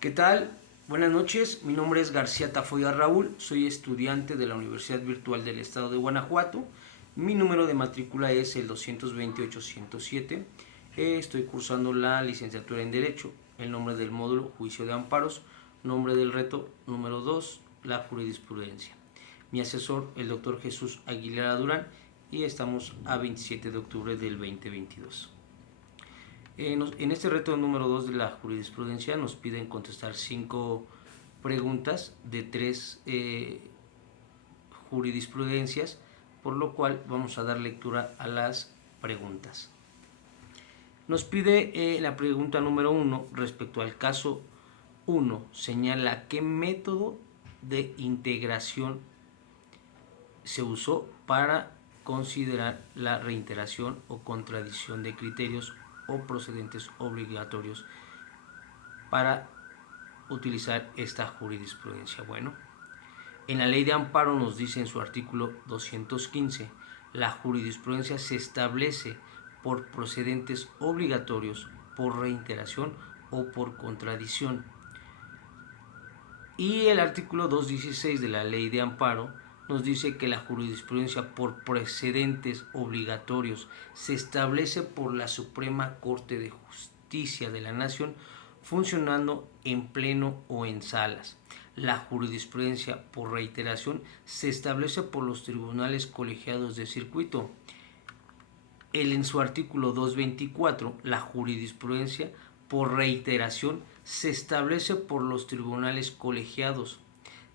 ¿Qué tal? Buenas noches, mi nombre es García Tafoya Raúl, soy estudiante de la Universidad Virtual del Estado de Guanajuato. Mi número de matrícula es el 220-807. Estoy cursando la licenciatura en Derecho. El nombre del módulo, Juicio de Amparos. Nombre del reto, número 2, la jurisprudencia. Mi asesor, el doctor Jesús Aguilera Durán, y estamos a 27 de octubre del 2022. En este reto número 2 de la jurisprudencia nos piden contestar 5 preguntas de 3 jurisprudencias, por lo cual vamos a dar lectura a las preguntas. Nos pide la pregunta número 1 respecto al caso 1, señala qué método de integración se usó para considerar la reiteración o contradicción de criterios o procedentes obligatorios para utilizar esta jurisprudencia. Bueno, en la ley de amparo nos dice en su artículo 215, la jurisprudencia se establece por procedentes obligatorios, por reiteración o por contradicción. Y el artículo 216 de la ley de amparo nos dice que la jurisprudencia por precedentes obligatorios se establece por la Suprema Corte de Justicia de la Nación, funcionando en pleno o en salas. La jurisprudencia por reiteración se establece por los tribunales colegiados de circuito. En su artículo 224, la jurisprudencia por reiteración se establece por los tribunales colegiados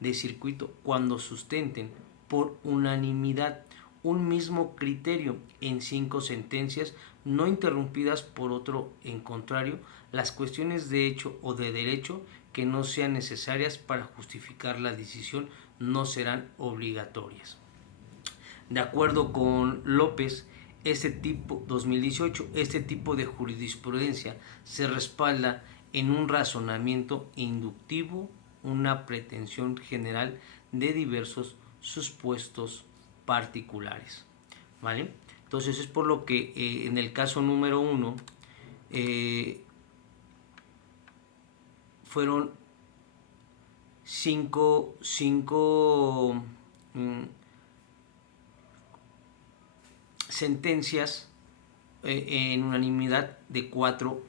de circuito cuando sustenten por unanimidad un mismo criterio en 5 sentencias no interrumpidas por otro en contrario, las cuestiones de hecho o de derecho que no sean necesarias para justificar la decisión no serán obligatorias. De acuerdo con López, 2018, este tipo de jurisprudencia se respalda en un razonamiento inductivo, una pretensión general de diversos supuestos particulares. ¿Vale? Entonces es por lo que en el caso número 1 fueron cinco sentencias en unanimidad de 4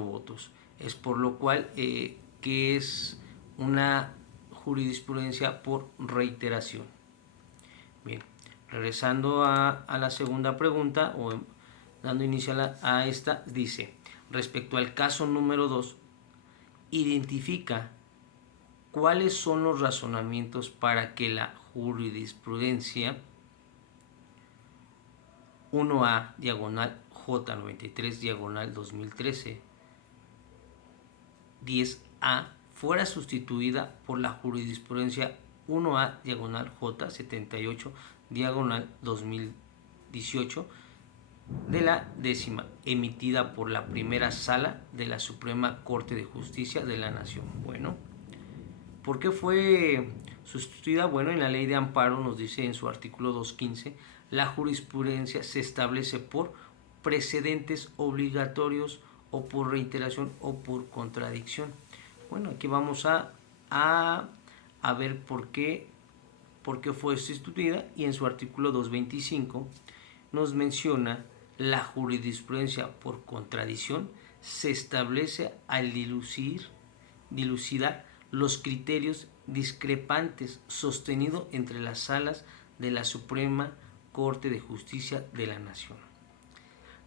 votos. Es por lo cual que es una jurisprudencia por reiteración. Bien, regresando a la segunda pregunta o dando inicio a esta, dice, respecto al caso número 2, identifica cuáles son los razonamientos para que la jurisprudencia 1A diagonal J93 diagonal 2013 10A fuera sustituida por la jurisprudencia 1A diagonal J78 diagonal 2018 de la décima, emitida por la primera sala de la Suprema Corte de Justicia de la Nación. Bueno, ¿por qué fue sustituida? Bueno, en la ley de amparo nos dice en su artículo 215, la jurisprudencia se establece por precedentes obligatorios o por reiteración o por contradicción. Bueno, aquí vamos a ver por qué fue sustituida, y en su artículo 225 nos menciona la jurisprudencia por contradicción se establece al dilucidar los criterios discrepantes sostenido entre las salas de la Suprema Corte de Justicia de la Nación.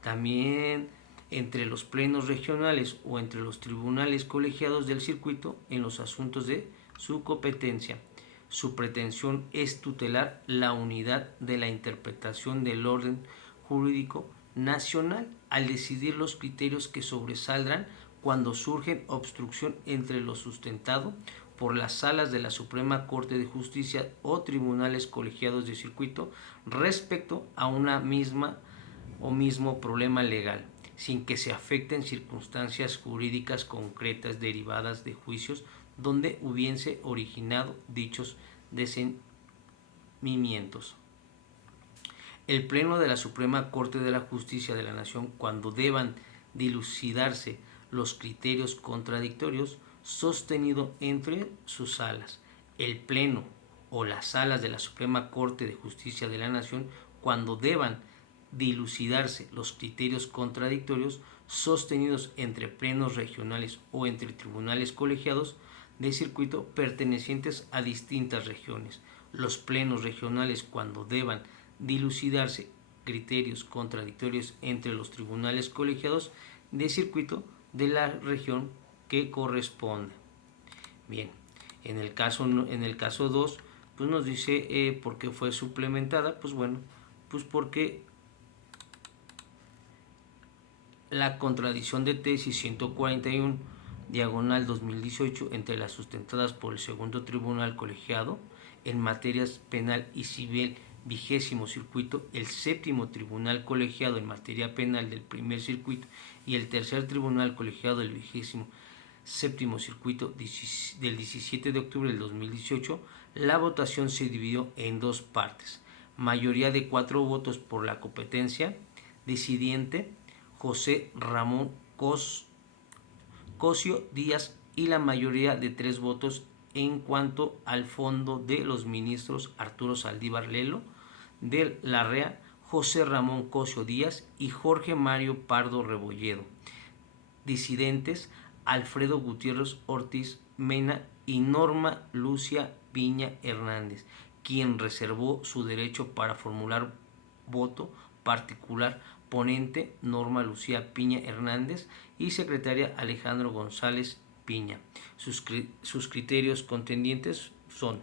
También entre los plenos regionales o entre los tribunales colegiados del circuito en los asuntos de su competencia. Su pretensión es tutelar la unidad de la interpretación del orden jurídico nacional al decidir los criterios que sobresaldrán cuando surge obstrucción entre lo sustentado por las salas de la Suprema Corte de Justicia o tribunales colegiados de circuito respecto a una misma o mismo problema legal, sin que se afecten circunstancias jurídicas concretas derivadas de juicios donde hubiese originado dichos desenmimientos. El Pleno de la Suprema Corte de la Justicia de la Nación, cuando deban dilucidarse los criterios contradictorios, sostenido entre sus salas. El Pleno o las salas de la Suprema Corte de Justicia de la Nación, cuando deban dilucidarse los criterios contradictorios sostenidos entre plenos regionales o entre tribunales colegiados de circuito pertenecientes a distintas regiones. Los plenos regionales, cuando deban dilucidarse criterios contradictorios entre los tribunales colegiados de circuito de la región que corresponde. Bien, en el caso 2, pues nos dice por qué fue suplementada. Pues bueno, pues porque la contradicción de tesis 141 diagonal 2018 entre las sustentadas por el segundo tribunal colegiado en materias penal y civil vigésimo circuito, el séptimo tribunal colegiado en materia penal del primer circuito y el tercer tribunal colegiado del vigésimo séptimo circuito del 17 de octubre del 2018, la votación se dividió en dos partes. Mayoría de 4 votos por la competencia decidiente, José Ramón Cosio Díaz, y la mayoría de 3 votos en cuanto al fondo de los ministros Arturo Saldívar Lelo, de Larrea, José Ramón Cosio Díaz y Jorge Mario Pardo Rebolledo. Disidentes, Alfredo Gutiérrez Ortiz Mena y Norma Lucia Piña Hernández, quien reservó su derecho para formular voto particular. Ponente Norma Lucía Piña Hernández y secretaria Alejandro González Piña. Sus criterios contendientes son: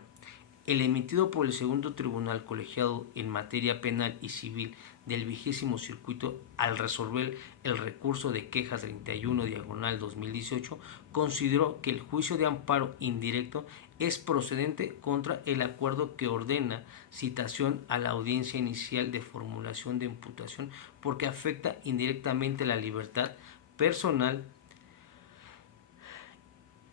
el emitido por el segundo tribunal colegiado en materia penal y civil del vigésimo circuito al resolver el recurso de queja 31 diagonal 2018 consideró que el juicio de amparo indirecto es procedente contra el acuerdo que ordena citación a la audiencia inicial de formulación de imputación porque afecta indirectamente la libertad personal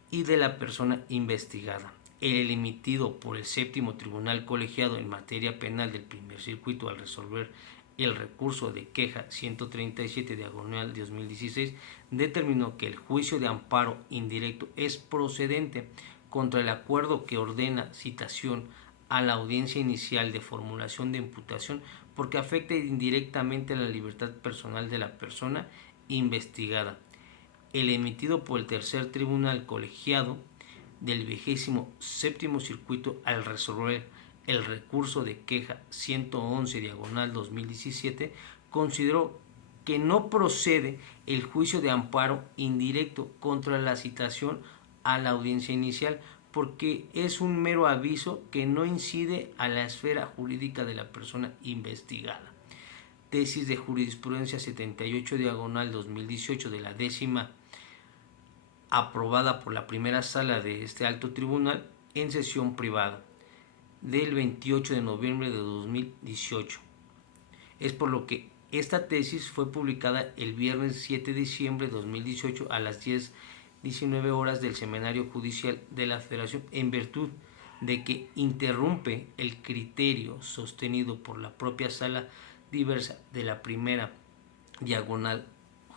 y de la persona investigada. El emitido por el séptimo tribunal colegiado en materia penal del primer circuito al resolver el recurso de queja 137 diagonal 2016 determinó que el juicio de amparo indirecto es procedente contra el acuerdo que ordena citación a la audiencia inicial de formulación de imputación porque afecta indirectamente la libertad personal de la persona investigada. El emitido por el tercer tribunal colegiado del 27º circuito al resolver el recurso de queja 111 diagonal 2017 consideró que no procede el juicio de amparo indirecto contra la citación a la audiencia inicial porque es un mero aviso que no incide a la esfera jurídica de la persona investigada. Tesis de jurisprudencia 78 diagonal 2018 de la 10ª aprobada por la primera sala de este alto tribunal en sesión privada del 28 de noviembre de 2018. Es por lo que esta tesis fue publicada el viernes 7 de diciembre de 2018 a las 10:19 horas del Semanario Judicial de la Federación, en virtud de que interrumpe el criterio sostenido por la propia sala diversa de la primera diagonal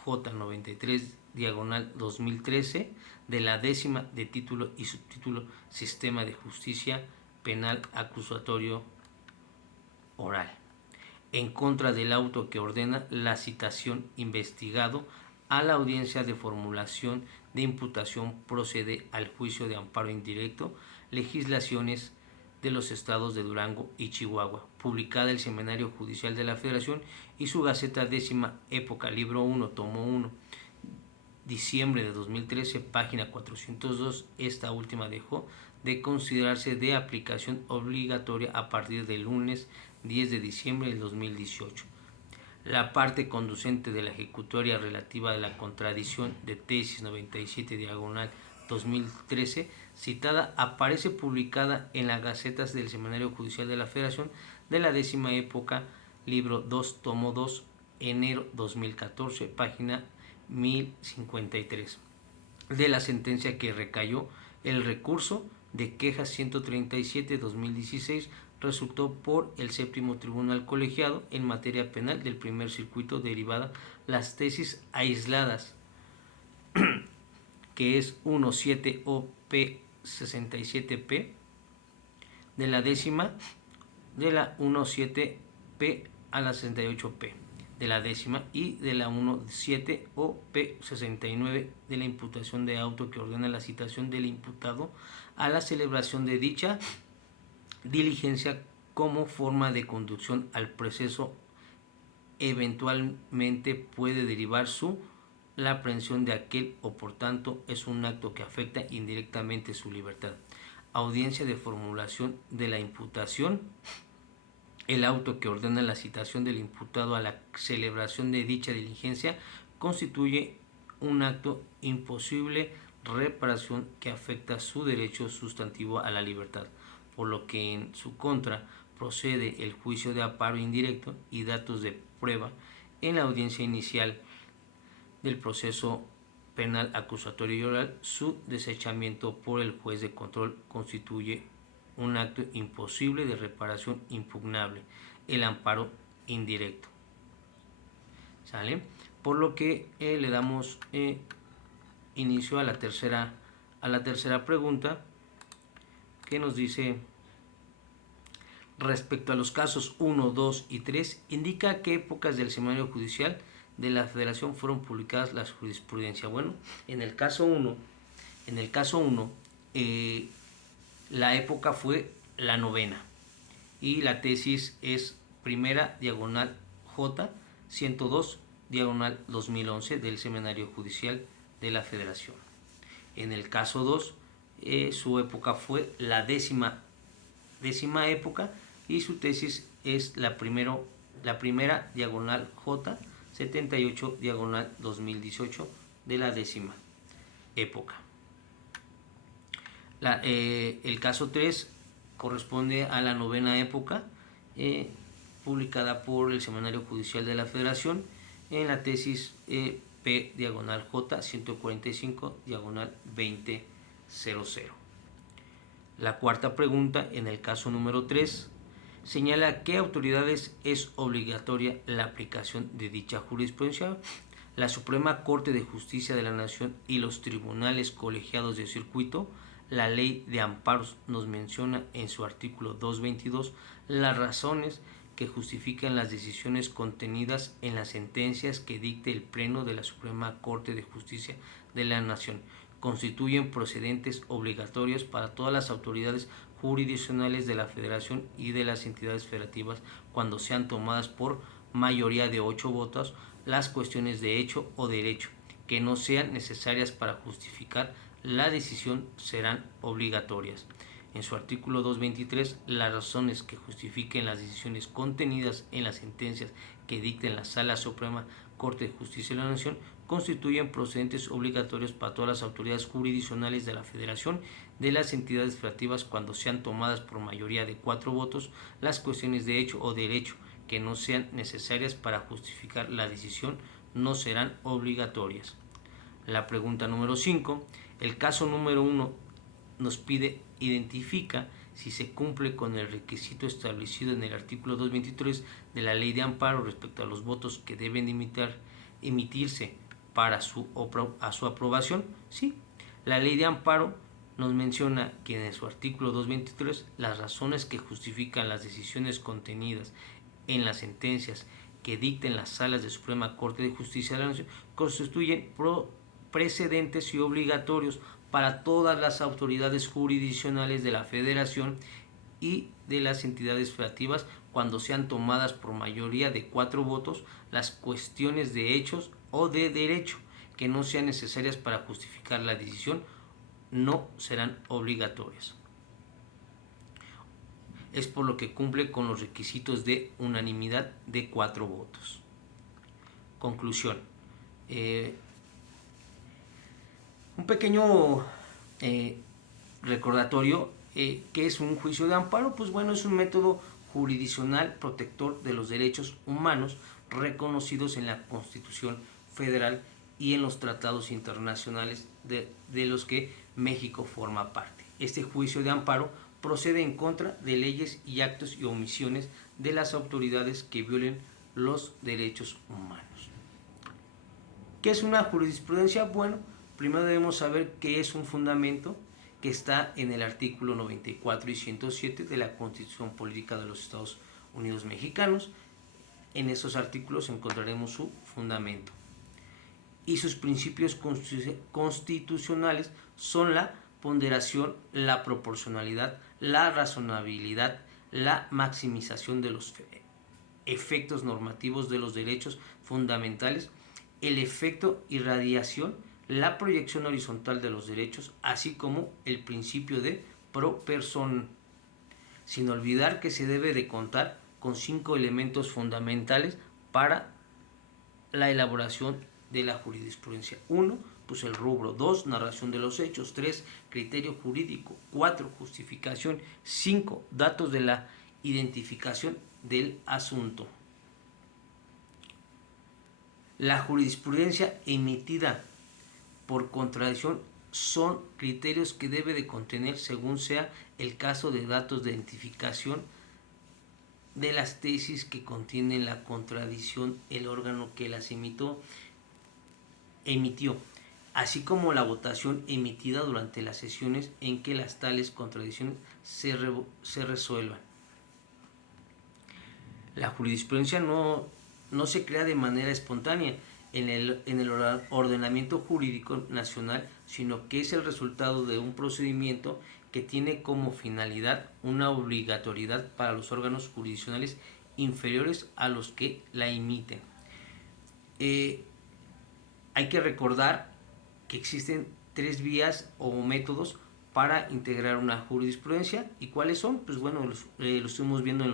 J93 diagonal 2013 de la 10ª de título y subtítulo Sistema de Justicia Penal Acusatorio Oral, en contra del auto que ordena la citación investigado a la audiencia de formulación de imputación procede al juicio de amparo indirecto, legislaciones de los estados de Durango y Chihuahua, publicada el Semanario Judicial de la Federación y su Gaceta 10ª Época, libro 1, tomo 1, diciembre de 2013, página 402. Esta última dejó de considerarse de aplicación obligatoria a partir del lunes 10 de diciembre del 2018. La parte conducente de la ejecutoria relativa a la contradicción de tesis 97 diagonal 2013 citada aparece publicada en las Gacetas del Semanario Judicial de la Federación de la 10ª Época, libro 2, tomo 2, enero 2014, página 1053. De la sentencia que recayó el recurso de queja 137-2016 resultó por el séptimo tribunal colegiado en materia penal del primer circuito derivada las tesis aisladas que es 17OP67P, de la décima de la 17P a la 68P de la décima y de la 17OP69 de la imputación de auto que ordena la citación del imputado a la celebración de dicha diligencia como forma de conducción al proceso. Eventualmente puede derivar la aprehensión de aquel o por tanto es un acto que afecta indirectamente su libertad. Audiencia de formulación de la imputación. El auto que ordena la citación del imputado a la celebración de dicha diligencia constituye un acto imposible reparación que afecta su derecho sustantivo a la libertad, por lo que en su contra procede el juicio de amparo indirecto y datos de prueba en la audiencia inicial del proceso penal acusatorio y oral. Su desechamiento por el juez de control constituye un acto imposible de reparación impugnable, el amparo indirecto. ¿Sale? Por lo que le damos inicio a la tercera pregunta, que nos dice: respecto a los casos 1, 2 y 3, indica qué épocas del Semanario Judicial de la Federación fueron publicadas la jurisprudencia. Bueno, en el caso 1, la época fue la novena y la tesis es primera diagonal J 102 diagonal 2011 del Semanario Judicial de la Federación. En el caso 2, su época fue la décima época y su tesis es la primera diagonal J 78 diagonal 2018 de la décima época. El caso 3 corresponde a la novena época, publicada por el Semanario Judicial de la Federación en la tesis P diagonal J 145 diagonal 2000. La cuarta pregunta, en el caso número 3, señala a qué autoridades es obligatoria la aplicación de dicha jurisprudencia. La Suprema Corte de Justicia de la Nación y los tribunales colegiados de circuito. La Ley de Amparos nos menciona en su artículo 222 las razones que justifican las decisiones contenidas en las sentencias que dicte el Pleno de la Suprema Corte de Justicia de la Nación. Constituyen procedentes obligatorios para todas las autoridades jurisdiccionales de la Federación y de las entidades federativas cuando sean tomadas por mayoría de 8 votos las cuestiones de hecho o derecho que no sean necesarias para justificar la decisión serán obligatorias. En su artículo 223, las razones que justifiquen las decisiones contenidas en las sentencias que dicten la Sala Suprema Corte de Justicia de la Nación constituyen procedentes obligatorios para todas las autoridades jurisdiccionales de la Federación de las entidades federativas cuando sean tomadas por mayoría de 4 votos las cuestiones de hecho o derecho que no sean necesarias para justificar la decisión no serán obligatorias. La pregunta número 5. El caso número 1 nos identifica si se cumple con el requisito establecido en el artículo 223 de la Ley de Amparo respecto a los votos que deben emitirse para su aprobación. Sí, la Ley de Amparo nos menciona que en su artículo 223 las razones que justifican las decisiones contenidas en las sentencias que dicten las salas de Suprema Corte de Justicia de la Nación constituyen precedentes y obligatorios para todas las autoridades jurisdiccionales de la Federación y de las entidades federativas cuando sean tomadas por mayoría de 4 votos las cuestiones de hechos o de derecho que no sean necesarias para justificar la decisión no serán obligatorias. Es por lo que cumple con los requisitos de unanimidad de 4 votos. Conclusión. Un pequeño recordatorio, ¿qué es un juicio de amparo? Pues bueno, es un método jurisdiccional protector de los derechos humanos reconocidos en la Constitución Federal y en los tratados internacionales de los que México forma parte. Este juicio de amparo procede en contra de leyes y actos y omisiones de las autoridades que violen los derechos humanos. ¿Qué es una jurisprudencia? Bueno, primero debemos saber qué es un fundamento, que está en el artículo 94 y 107 de la Constitución Política de los Estados Unidos Mexicanos. En esos artículos encontraremos su fundamento. Y sus principios constitucionales son la ponderación, la proporcionalidad, la razonabilidad, la maximización de los efectos normativos de los derechos fundamentales, el efecto irradiación, la proyección horizontal de los derechos, así como el principio de pro persona, sin olvidar que se debe de contar con 5 elementos fundamentales para la elaboración de la jurisprudencia. 1, pues el rubro. 2, narración de los hechos. 3, criterio jurídico. 4, justificación. 5, datos de la identificación del asunto. La jurisprudencia emitida por contradicción son criterios que debe de contener, según sea el caso, de datos de identificación de las tesis que contienen la contradicción, el órgano que las emitió, así como la votación emitida durante las sesiones en que las tales contradicciones se resuelvan. La jurisprudencia no se crea de manera espontánea en el ordenamiento jurídico nacional, sino que es el resultado de un procedimiento que tiene como finalidad una obligatoriedad para los órganos jurisdiccionales inferiores a los que la emiten. Hay que recordar que existen 3 vías o métodos para integrar una jurisprudencia. ¿Y cuáles son? Pues bueno, lo estuvimos viendo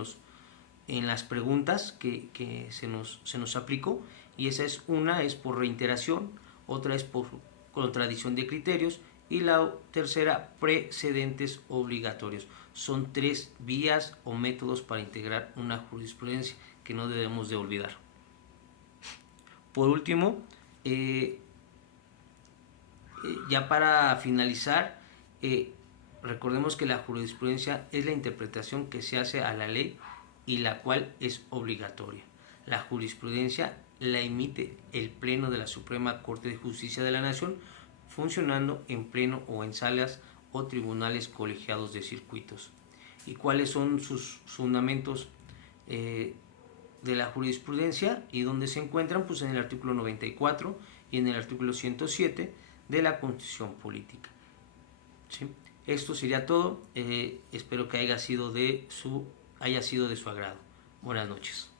en las preguntas que se nos aplicó, y esa es por reiteración, otra es por contradicción de criterios, y la tercera, precedentes obligatorios. Son 3 vías o métodos para integrar una jurisprudencia que no debemos de olvidar. Por último, ya para finalizar, recordemos que la jurisprudencia es la interpretación que se hace a la ley y la cual es obligatoria. La jurisprudencia la emite el Pleno de la Suprema Corte de Justicia de la Nación, funcionando en pleno o en salas o tribunales colegiados de circuitos. ¿Y cuáles son sus fundamentos de la jurisprudencia y dónde se encuentran? Pues en el artículo 94 y en el artículo 107 de la Constitución Política. ¿Sí? Esto sería todo. Espero que haya sido de su agrado. Buenas noches.